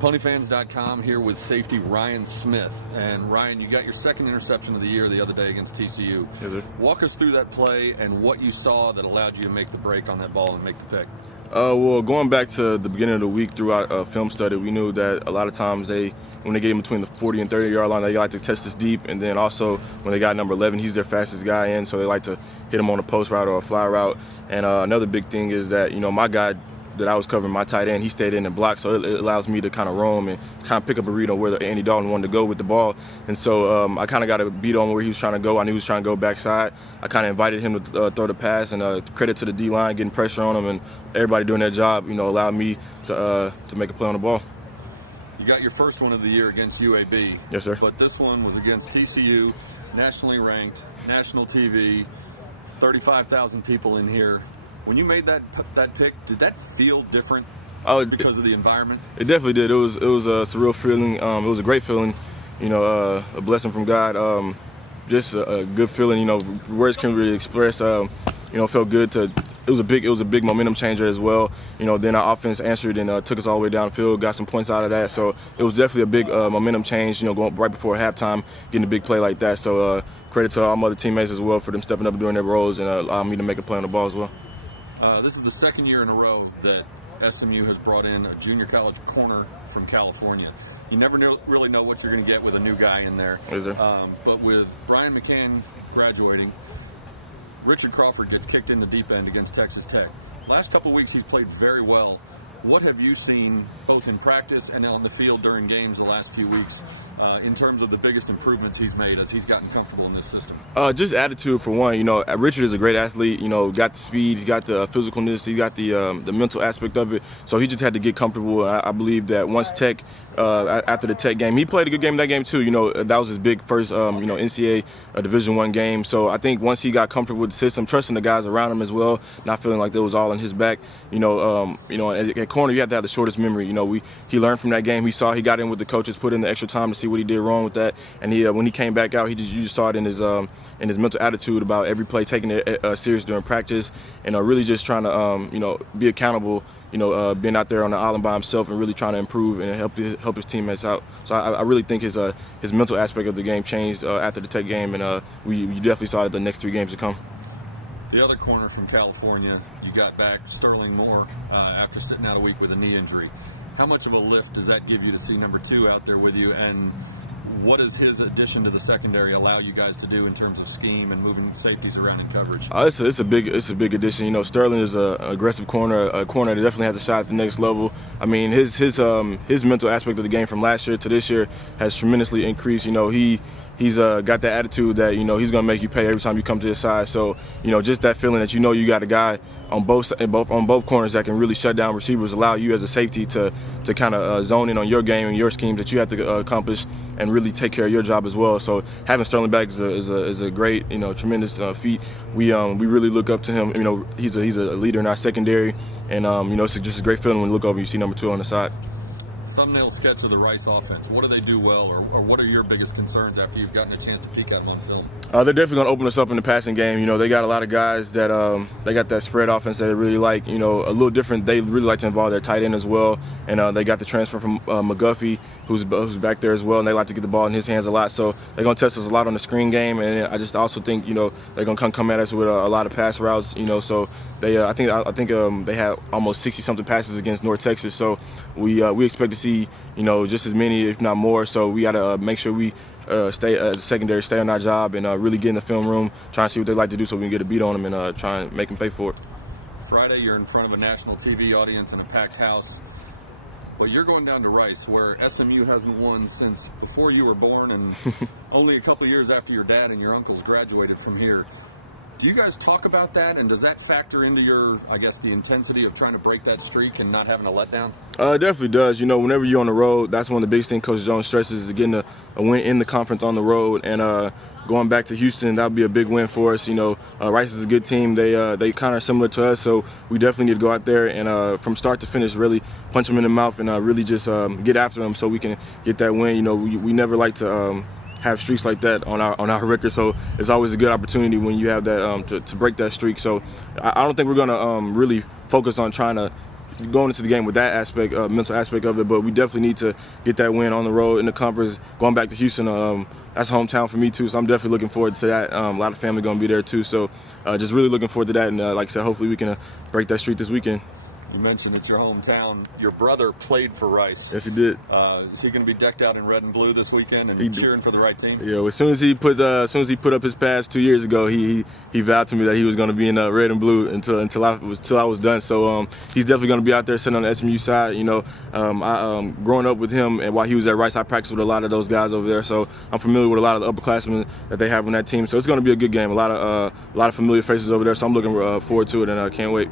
Ponyfans.com here with safety Ryan Smith. And Ryan, you got your second interception of the year the other day against TCU. Yes, sir. Walk us through that play and what you saw that allowed you to make the break on that ball and make the pick. Well, going back to the beginning of the week throughout film study, we knew that a lot of times when they get in between the 40 and 30-yard line, they like to test us deep. And then also when they got number 11, he's their fastest guy in, so they like to hit him on a post route or a fly route. And another big thing is that, my guy that I was covering, my tight end, he stayed in and blocked, so it allows me to kind of roam and kind of pick up a read on where Andy Dalton wanted to go with the ball. And so I kind of got a beat on where he was trying to go. I knew he was trying to go backside. I kind of invited him to throw the pass, and credit to the D-line, getting pressure on him, and everybody doing their job, allowed me to make a play on the ball. You got your first one of the year against UAB. Yes, sir. But this one was against TCU, nationally ranked, national TV, 35,000 people in here. When you made that pick, did that feel different because of the environment? It definitely did. It was a surreal feeling. It was a great feeling, a blessing from God. Just a good feeling. Words can't really express. Felt good to. It was a big momentum changer as well. Then our offense answered and took us all the way downfield, got some points out of that. So it was definitely a big momentum change. Going right before halftime, getting a big play like that. So credit to all my other teammates as well for them stepping up and doing their roles and allowing me to make a play on the ball as well. This is the second year in a row that SMU has brought in a junior college corner from California. You never really know what you're going to get with a new guy in there. Is it? But with Brian McCann graduating, Richard Crawford gets kicked in the deep end against Texas Tech. Last couple weeks he's played very well. What have you seen both in practice and on the field during games the last few weeks in terms of the biggest improvements he's made as he's gotten comfortable in this system? Just attitude for one. Richard is a great athlete. Got the speed, he's got the physicalness, he got the mental aspect of it. So he just had to get comfortable. I believe that once Tech, after the Tech game, he played a good game in that game too. That was his big first, NCAA Division I game. So I think once he got comfortable with the system, trusting the guys around him as well, not feeling like it was all on his back. At corner, you have to have the shortest memory. He learned from that game. He got in with the coaches, put in the extra time to see what he did wrong with that, and when he came back out, you just saw it in his mental attitude about every play, taking it serious during practice, and really just trying to be accountable. Being out there on the island by himself and really trying to improve and help his teammates out. So I really think his mental aspect of the game changed after the Tech game, and we definitely saw it the next 3 games to come. The other corner from California, you got back Sterling Moore after sitting out a week with a knee injury. How much of a lift does that give you to see number 2 out there with you, and what does his addition to the secondary allow you guys to do in terms of scheme and moving safeties around in coverage? It's a big addition. Sterling is an aggressive corner, a corner that definitely has a shot at the next level. I mean, his mental aspect of the game from last year to this year has tremendously increased. He's got that attitude that he's going to make you pay every time you come to his side. So just that feeling that you got a guy on both corners that can really shut down receivers, allow you as a safety to kind of zone in on your game and your schemes that you have to accomplish and really take care of your job as well. So having Sterling back is a great tremendous feat. We really look up to him. He's a leader in our secondary, and it's just a great feeling when you look over and you see number 2 on the side. Thumbnail sketch of the Rice offense. What do they do well, or what are your biggest concerns after you've gotten a chance to peek at them on film? They're definitely going to open us up in the passing game. They got a lot of guys that they got that spread offense that they really like. A little different. They really like to involve their tight end as well, and they got the transfer from McGuffey, who's back there as well, and they like to get the ball in his hands a lot. So they're going to test us a lot on the screen game, and I just also think they're going to come at us with a lot of pass routes. So they I think they had almost 60-something passes against North Texas. So we expect to see just as many, if not more. So we got to make sure we stay as a secondary, stay on our job, and really get in the film room, try and see what they like to do so we can get a beat on them and try and make them pay for it. Friday, you're in front of a national TV audience in a packed house. Well, you're going down to Rice, where SMU hasn't won since before you were born, and only a couple years after your dad and your uncles graduated from here. Do you guys talk about that, and does that factor into your, the intensity of trying to break that streak and not having a letdown? It definitely does. Whenever you're on the road, that's one of the biggest things Coach Jones stresses is getting a win in the conference on the road, and going back to Houston, that would be a big win for us. Rice is a good team. They kind of similar to us, so we definitely need to go out there and from start to finish really punch them in the mouth and really just get after them so we can get that win. We never like to have streaks like that on our record, so it's always a good opportunity when you have that to break that streak. So I don't think we're gonna really focus on trying to going into the game with that aspect, mental aspect of it. But we definitely need to get that win on the road in the conference. Going back to Houston, that's hometown for me too, so I'm definitely looking forward to that. A lot of family going to be there too, so just really looking forward to that. And like I said, hopefully we can break that streak this weekend. You mentioned it's your hometown. Your brother played for Rice. Yes, he did. Is he going to be decked out in red and blue this weekend and cheering for the right team? Yeah, as soon as he put up his pass 2 years ago, he vowed to me that he was going to be in red and blue until I was done. So he's definitely going to be out there sitting on the SMU side. You know, growing up with him and while he was at Rice, I practiced with a lot of those guys over there. So I'm familiar with a lot of the upperclassmen that they have on that team. So it's going to be a good game. A lot of familiar faces over there. So I'm looking forward to it and I can't wait.